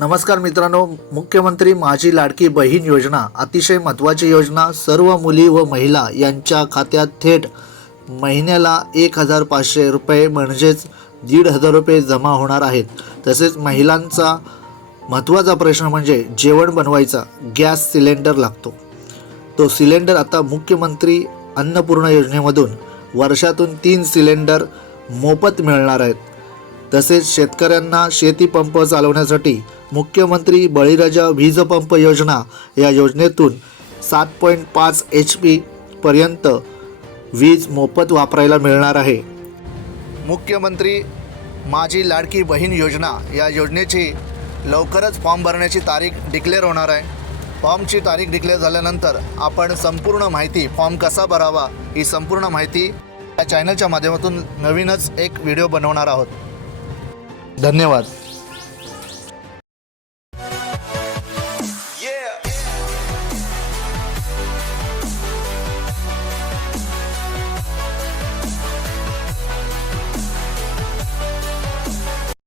नमस्कार मित्रांनो मुख्यमंत्री माझी लाडकी बहीण योजना अतिशय महत्त्वाची योजना सर्व मुली व महिला यांच्या खात्यात थेट महिन्याला एक हजार पाचशे रुपये म्हणजेच दीड हजार रुपये जमा होणार आहेत. तसेच महिलांचा महत्त्वाचा प्रश्न म्हणजे जेवण बनवायचा गॅस सिलेंडर लागतो. तो सिलेंडर आता मुख्यमंत्री अन्नपूर्णा योजनेमधून वर्षातून तीन सिलेंडर मोफत मिळणार आहेत. तसेच शेतकऱ्यांना शेतीपंप चालवण्यासाठी मुख्यमंत्री बळीराजा वीज पंप योजना या योजनेतून सात पॉईंट पाच एच पी पर्यंत वीज मोफत वापरायला मिळणार आहे. मुख्यमंत्री माझी लाडकी बहीण योजना या योजनेची लवकरच फॉर्म भरण्याची तारीख डिक्लेअर होणार आहे. फॉर्मची तारीख डिक्लेअर झाल्यानंतर आपण संपूर्ण माहिती फॉर्म कसा भरावा ही संपूर्ण माहिती या चॅनलच्या माध्यमातून नवीनच एक व्हिडिओ बनवणार आहोत. धन्यवाद.